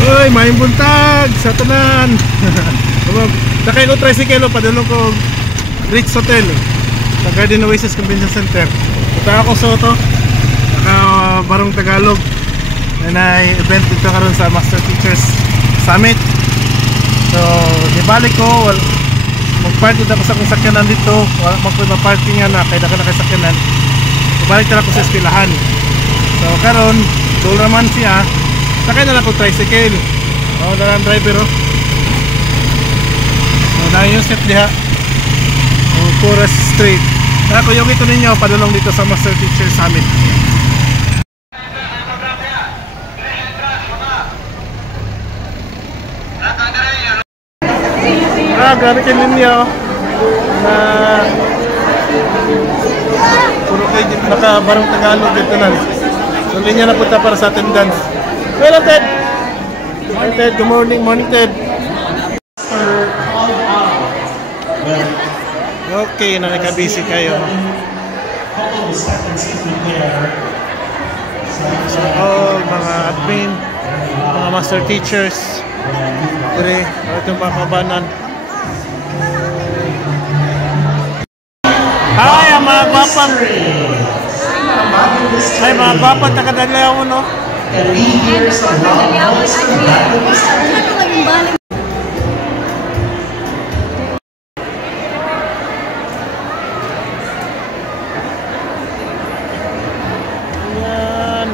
Uy, maayong buntag sa tanan. Sakay ko tricycle padulong ko Ritz Hotel sa Garden Oasis Convention Center. Punta ako sa ito Barong Tagalog na event dito karon sa Master Teachers Summit. So nibalik ko mag-party tapos akong sakyanan dito. Mag-party nga na kaya na sakyanan. Balik na ako sa eskwelahan. So karon tool naman siya. Sakay na lang ako tricycle. Oh, dalang driver oh. So dahil yung step diha. Forest Street. Kaya ko yung ito ninyo padulong dito sa Master Teacher Summit. Grabe kayo ninyo na puro kayo naka-Barong Tagalog dito na. So linya na punta para sa attendance. Hello Ted! Hi Ted, good morning, morning Ted. Okay, nakaka-busy kayo. So all mga admin, mga master teachers, dire, itong mga kabanan. Hi, mga gwapang. Ay, mga gwapang takadalaw mo, no? Ayan,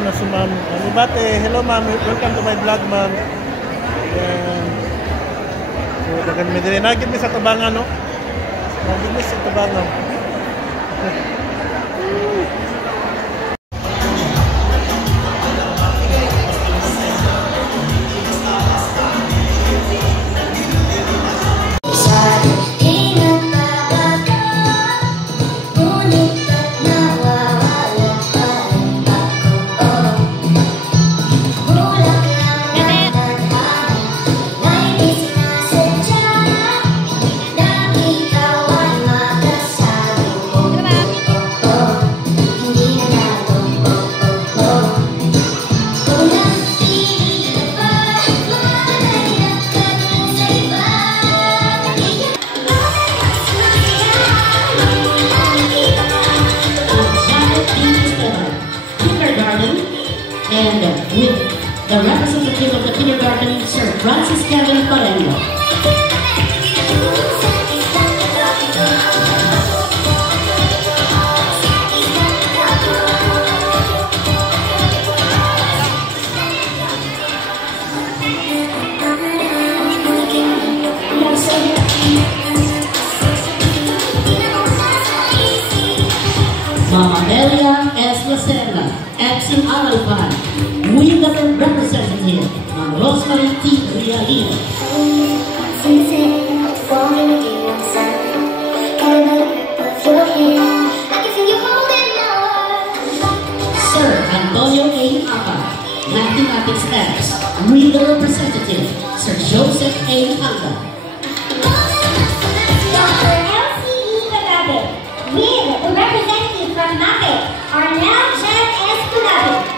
nasa ma'am. Bate, hello ma'am, welcome to my vlog ma'am. Ayan. So, dagan mi dire. Nagid mi sa Tabangan, no? Nagid mi sa Tabangan. And with the representative of the kindergarten, Sir Francis Kevin Pareño. Mama Delia S. Lacerda, Epson Aralpan, with the representative, Mama Rosemary T. Rialino. Sir Antonio A. Apa, Mathematics X, with the representative, Sir Joseph A. Hanga. Dr. L.C.E. Cagabe, with the representative from NAPE, Arnel Jan S. Cagabe.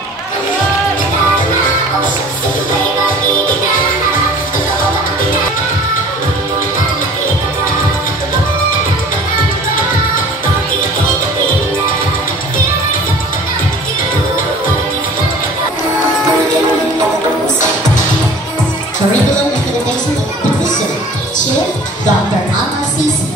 Curriculum Accreditation Division, Chair Dr. Ana Sisi.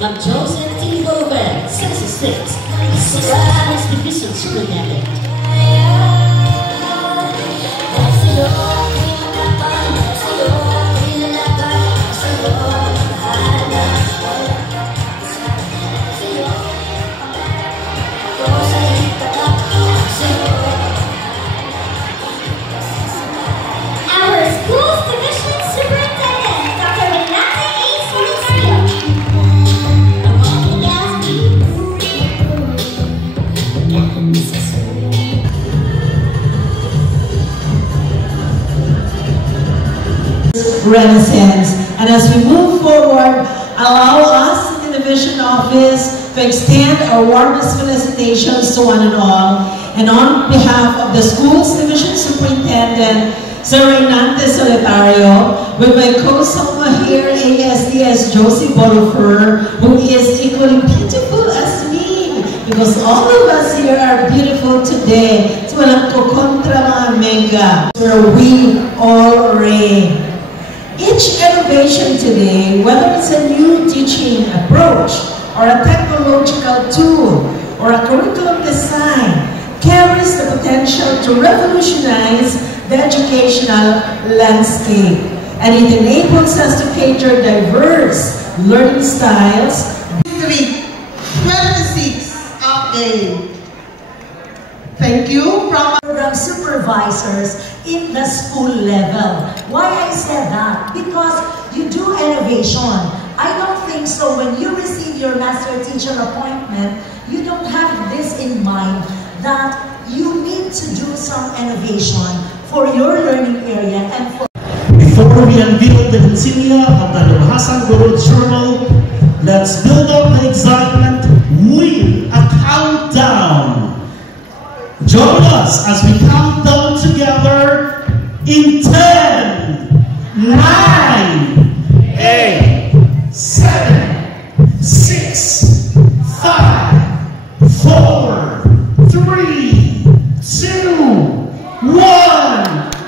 Ma'am Joseph T. Bolivar, 66, Science Division Superintendent. Our school's division superintendent, Dr. Renata A. Solitario. Yes. renaissance. And as we move forward, allow us in the division office to extend our warmest felicitations to one and all. And on behalf of the school's division superintendent, Sir Reynante Solitario, with my co-soma here, ASDS Josie Bolifer, who is equally beautiful as me, because all of us here are beautiful today. So walang kontra mga mega, where we all reign. Each innovation today, whether it's a new teaching approach, or a technological tool, or a curriculum design, carries the potential to revolutionize the educational landscape. And it enables us to cater diverse learning styles. 26. Okay. Thank you from Program supervisors in the school level. Why I said that? Because you do innovation. I don't think so when you receive your master teacher appointment, you don't have this in mind that you need to do some innovation for your learning area and for... Before we unveil the insignia of the Lumahasan Guru Journal, let's build up the excitement with a countdown. Join us as we count down together in 10, 9, 8, 7, 6, 5, 4, 3, 2, 1.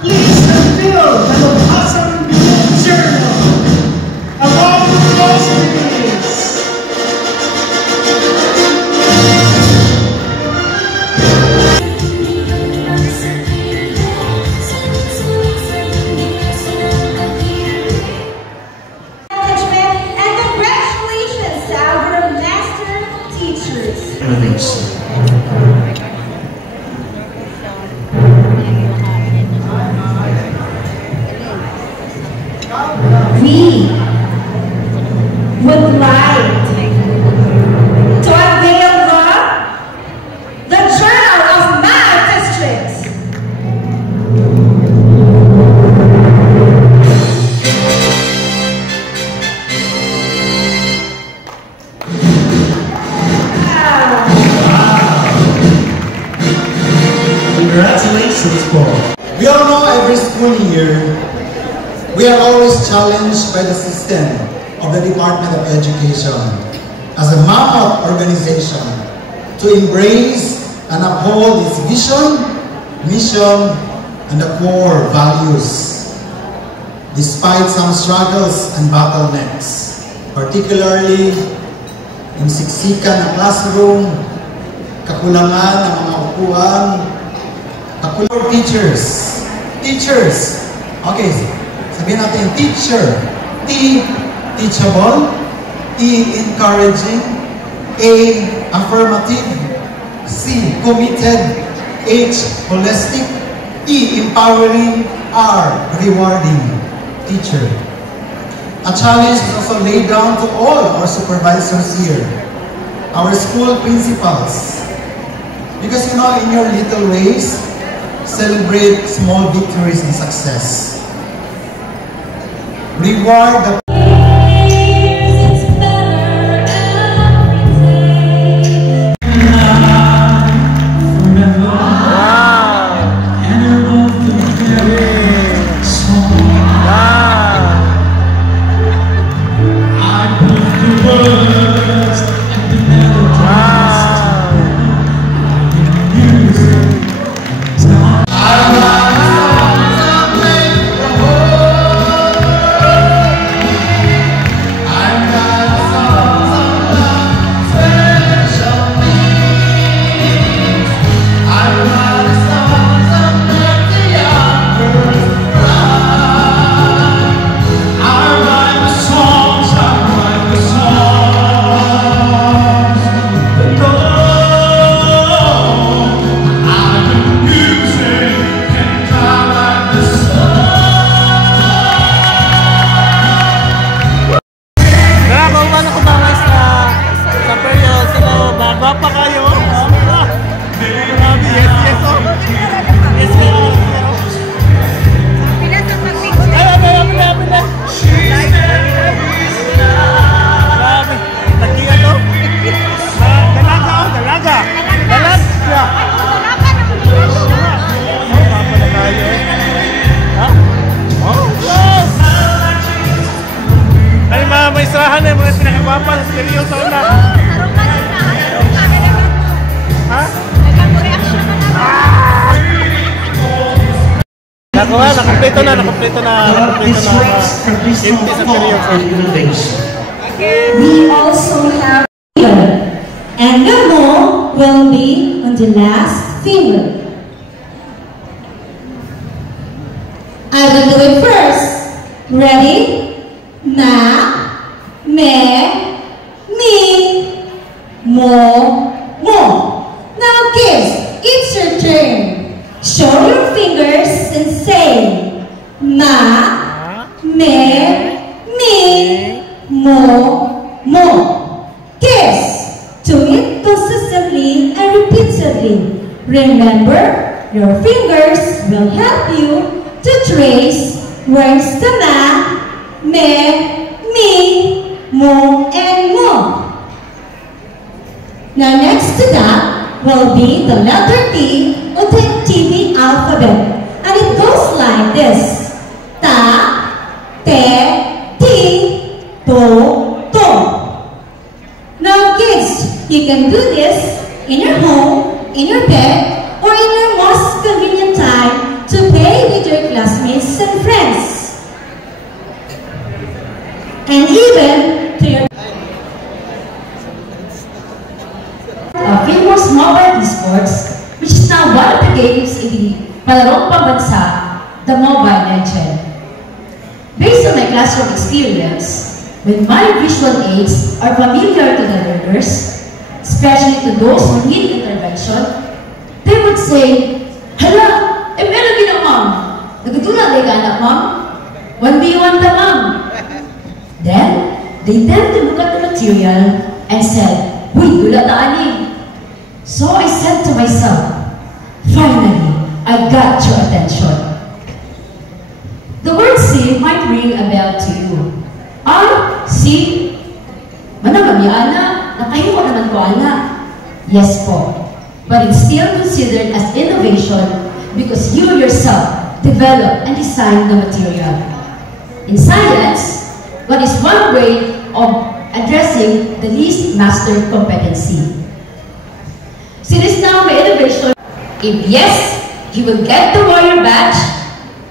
Please unveil the Lumahasan Guru Journal. A round of applause, please. We would like to unveil the Journal of Math Districts. Congratulations, Paul. We all know every school year, we are always challenged by the system of the Department of Education as a mammoth organization to embrace and uphold its vision, mission, and the core values. Despite some struggles and bottlenecks, particularly yung siksikan ng classroom, kakulangan ng mga upuan, kakulang teachers, okay, sabihin natin teacher, T, teachable, E, encouraging, A, affirmative, C, committed, H, holistic, E, empowering, R, rewarding, teacher. A challenge is also laid down to all our supervisors here, our school principals, because you know, in your little ways, celebrate small victories and success. Reward the Grabe. Takiya to. Dalaga oh, dalaga. Dalaga. Papa na tayo eh. Ha? Oh, wow. Ay mga maistrahan eh, mga pinakapapa na seryoso na. Ha? Nakuha, nakompleto na empty sa seryoso. We also have here, and the mo will be on the last finger. I will do it first. Ready? Ma, me, mi, mo, mo. Now kids, it's your turn. Show your fingers and say ma, me, mi, mo, mo. Kiss. Do it consistently and repeatedly. Remember, your fingers will help you to trace words to ma, me, mi, mo, and mo. Now next to that will be the letter T of the TV alphabet. And it goes like this. Ta, te, ti, to, to. Now kids, you can do this in your home, in your bed, or in your most convenient time to play with your classmates and friends. And even to your famous mobile esports, which is now one of the games in the palarong pambansa, the Mobile Legend. Based on my classroom experience, when my visual aids are familiar to the learners, especially to those who need intervention, they would say, "Hala, meron din ang ma'am. Nagtulad ay ka anak ma'am. 1v1 ta ma'am." Then, they tend to look at the material and said, "Uy, tula ta ani." So I said to myself, finally, I got your attention. The word "see" might ring a bell to you. See? Managami ana, nakahiwa naman ko ana. Yes po, but it's still considered as innovation because you yourself develop and design the material. In science, what is one way of addressing the least mastered competency? Since now my innovation, if yes, he will get the warrior badge,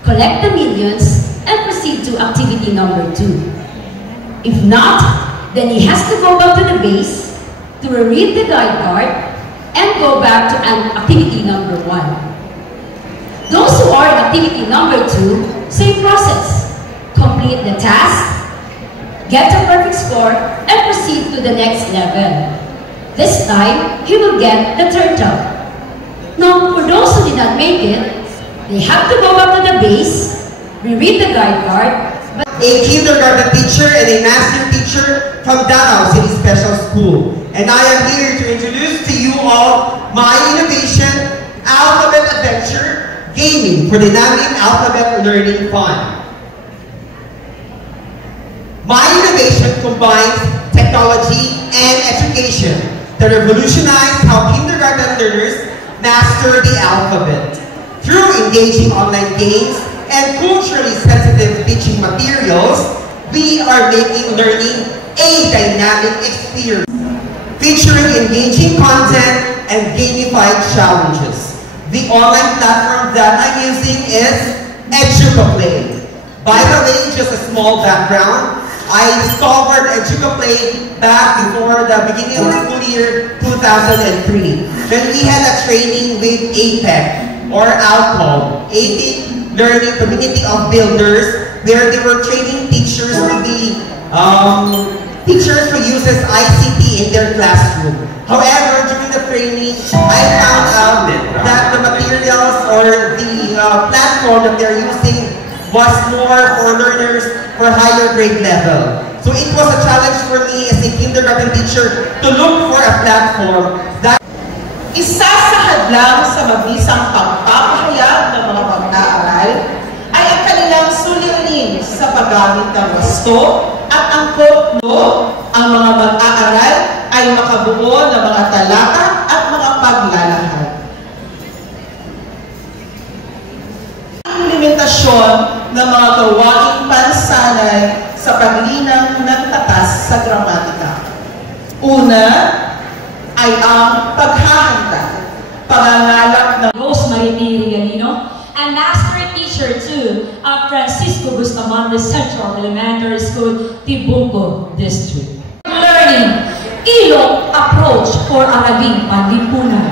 collect the millions, and proceed to activity number 2. If not, then he has to go back to the base to read the guide card and go back to activity number 1. Those who are in activity number 2, same process. Complete the task, get a perfect score, and proceed to the next level. This time, he will get the turtle. Now, for those who did not make it, they have to go back to the base, reread the guide card. A kindergarten teacher and a math teacher from Davao City Special School. And I am here to introduce to you all my innovation, Alphabet Adventure, Gaming for Dynamic Alphabet Learning Fun. My innovation combines technology and education to revolutionize how kindergarten learners master the alphabet. Through engaging online games and culturally sensitive teaching materials, we are making learning a dynamic experience, featuring engaging content and gamified challenges. The online platform that I'm using is EducaPlay. By the way, just a small background, I discovered EducaPlay back before the beginning of the school year 2003, when we had a training with APEC, or ALCOB, APEC Learning Community of Builders, where they were training teachers to be teachers who uses ICT in their classroom. However, during the training, I found out that the materials or the platform that they're using was more for learners for higher grade level. So it was a challenge for me as a kindergarten teacher to look for a platform that Isa sa hadlang sa mabisang pagpapahayag ng mga pag-aaral ay ang kanilang suliranin sa paggamit ng wasto at angkop, no? Ang mga mag-aaral ay makabuo ng mga talata at mga paglalahad. Ang limitasyon ng mga gawaing pansanay sa paglinang ng tatas sa gramatika. Una ay ang paghahanda, pangangalap ng Rosemary Rialino, and master teacher too of Francisco Bustamante Central Elementary School, Tibungo District. Learning, Ilok approach for Arabing Panlipunan.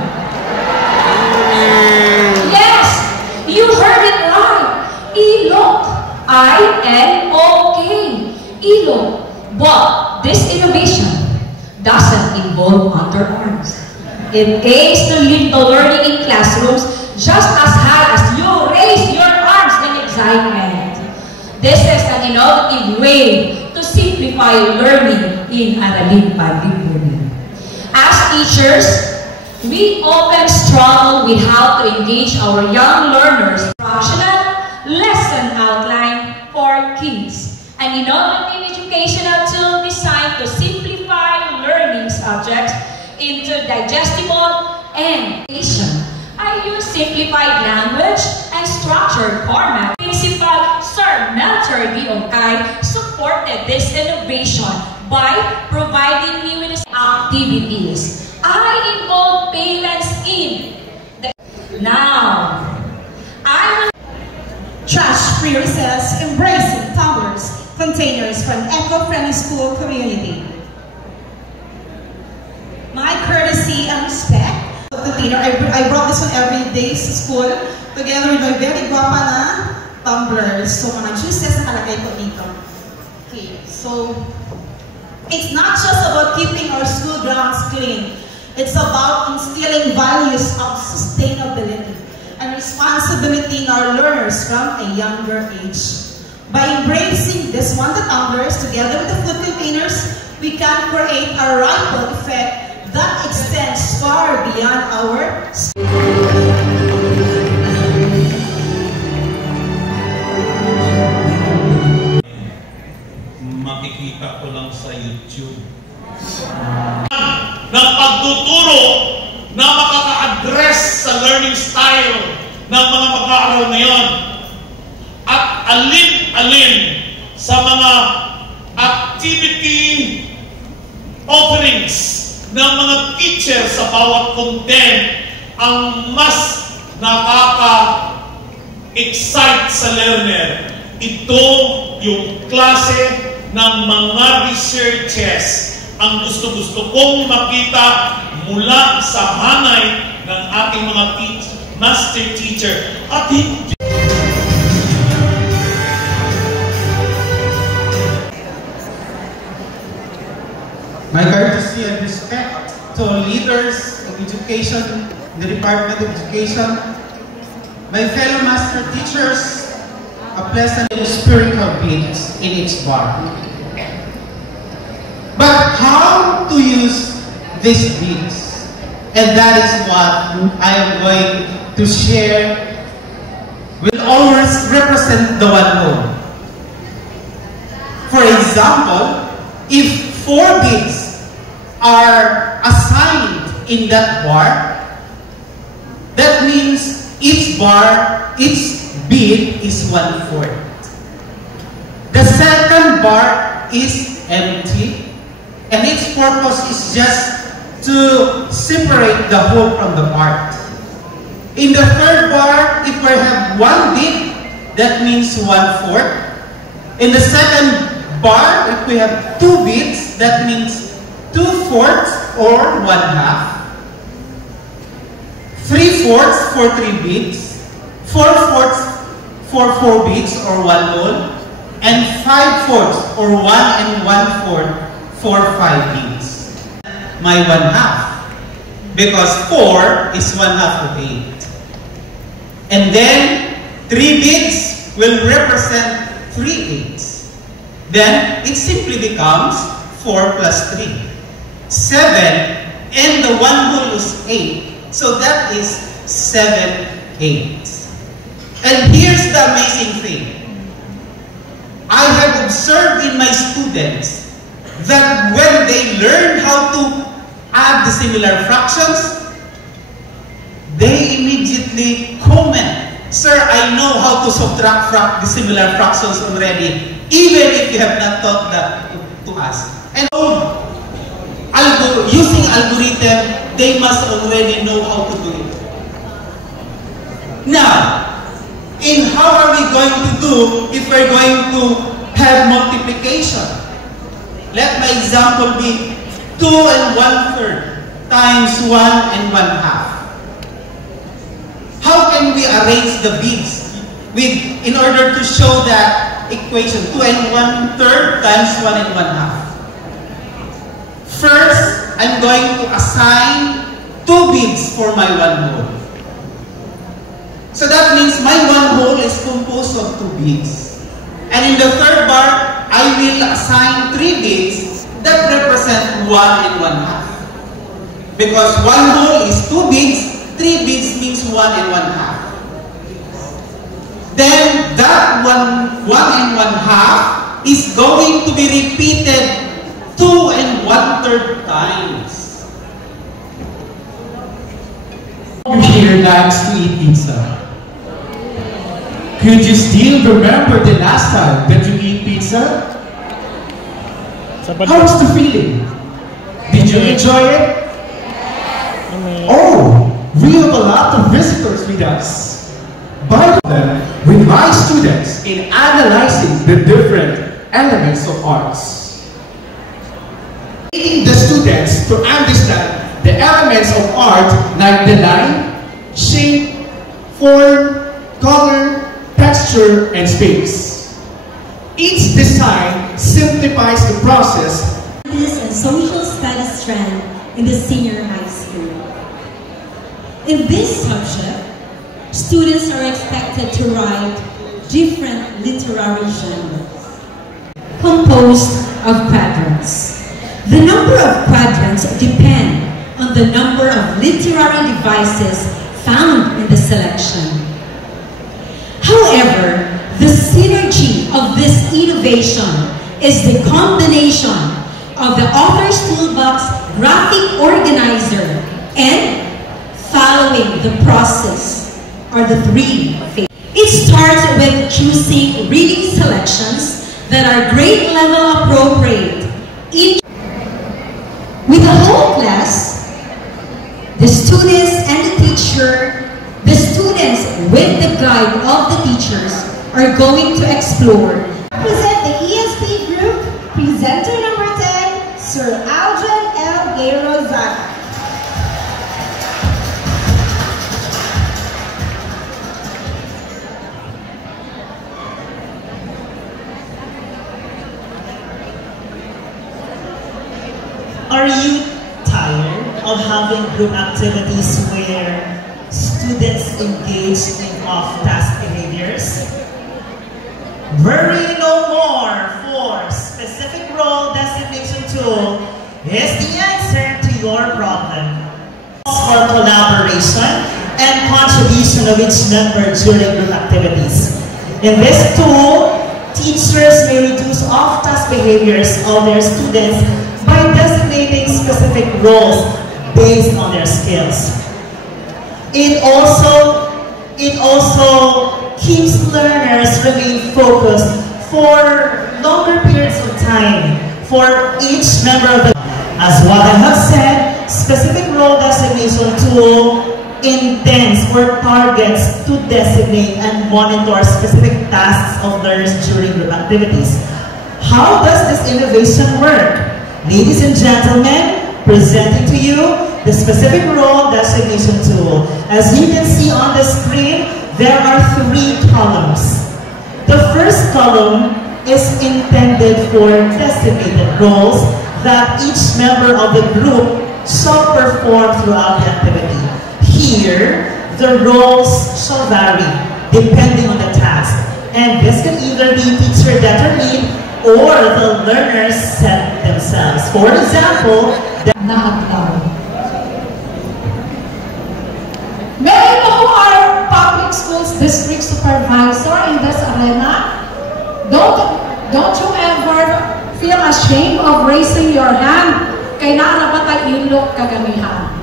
Yes, you heard it right. Ilok, I-L-O-K, Ilok. But this innovation doesn't involve underarms. It aims to lead the learning in classrooms just as high as you raise your arms in excitement. This is an innovative way to simplify learning in Arabing Panlipunan. As teachers, we often struggle with how to engage our young learners. Functional lesson outline for kids, an innovative educational tool designed to simplify learning subjects into digestible and education. I use simplified language and structured format. Principal Sir Melcher Diongkay supported this innovation by providing me with activities. I involve parents in the... Now, I will... Trash-free recess, embracing tumblers, containers from eco-friendly school community. My courtesy and respect. Container. I brought this one every day to school together with my very guapa na tumblers. So, mga juices na kalagay ko dito. Okay, so it's not just about keeping our school grounds clean. It's about instilling values of sustainability and responsibility in our learners from a younger age. By embracing this one, the tumblers, together with the food containers, we can create a ripple effect that extends far beyond our... Makikita ko lang sa YouTube. Ng pagtuturo na makaka-address sa learning style ng mga mag-aaral ngayon at alin-alin sa mga activity offerings ng mga teacher sa bawat content ang mas nakaka-excite sa learner. Ito yung klase ng mga researches ang gusto-gusto kong makita mula sa hanay ng ating mga master teacher. At hindi my courtesy and respect to leaders of education, the Department of Education, my fellow master teachers, a pleasant and spiritual beats in each bar. But how to use these beats? And that is what I am going to share, will always represent the one whole. For example, if 4 beats are assigned in that bar, that means each beat is 1/4. The second bar is empty, and its purpose is just to separate the whole from the part. In the third bar, if we have 1 beat, that means 1/4. In the second bar, if we have 2 beats, that means 2/4 or 1/2. 3/4 for 3 beats, 4/4 for 4 beats or 1 whole, and 5/4 or 1 1/4 for 5 beats. My 1/2, because 4 is 1/2 of 8. And then 3 beats will represent 3 eighths. Then it simply becomes 4 plus 3. 7, and the 1 whole is 8. So that is 7 eighths. And here's the amazing thing. I have observed in my students that when they learn how to add the similar fractions, they immediately comment, "Sir, I know how to subtract the similar fractions already, even if you have not taught that to us." And using algorithm, they must already know how to do it. Now, how are we going to do if we're going to have multiplication? Let my example be 2 1/3 times 1 1/2. How can we arrange the bits in order to show that equation? 2 1/3 times 1 1/2. First, I'm going to assign 2 bits for my 1 whole. So that means my 1 whole is composed of 2 bits. And in the third bar, I will assign 3 bits that represent 1 1/2. Because 1 whole is 2 bits, 3 bits means 1 1/2. Then that 1 1/2 is going to be repeated 2 1/3 times. Here likes to eat pizza. Could you still remember the last time that you eat pizza? How was the feeling? Did you enjoy it? Oh, we have a lot of visitors with us. By them, with my students in analyzing the different elements of arts. Leading the students to understand the elements of art like the line, shape, form, color, texture, and space. Each design simplifies the process. This and social studies strand in the senior high school. In this subject, students are expected to write different literary genres composed of quadrants. The number of quadrants depend on the number of literary devices found in the selection. However, the synergy of this innovation is the combination of the author's toolbox graphic organizer and following the process are the 3 phases. It starts with choosing reading selections that are grade level appropriate. With the whole class, the students and the teacher, the students with the guide of the teachers are going to explore. Present the ESP group, presenter number 10, Sir Aljan L. Gayrozana. Are you tired of having group activities where students engage in off-task behaviors? Worry no more, for specific role designation tool is the answer to your problem. For collaboration and contribution of each member during group activities. In this tool, teachers may reduce off-task behaviors of their students by designating specific roles based on their skills. It also keeps learners remain focused for longer periods of time for each member of the. As what I have said, specific role designation tool intends or targets to designate and monitor specific tasks of learners during group activities. How does this innovation work? Ladies and gentlemen, presenting to you the specific role designation tool. As you can see on the screen, there are 3 columns. The first column is intended for designated roles that each member of the group shall perform throughout the activity. Here, the roles shall vary depending on the task, and this can either be teacher determined or the learners set themselves. For example, May I know our public schools district supervisor in this arena? Don't Don't you ever feel ashamed of raising your hand kay naarapat ay ilok kagamihan.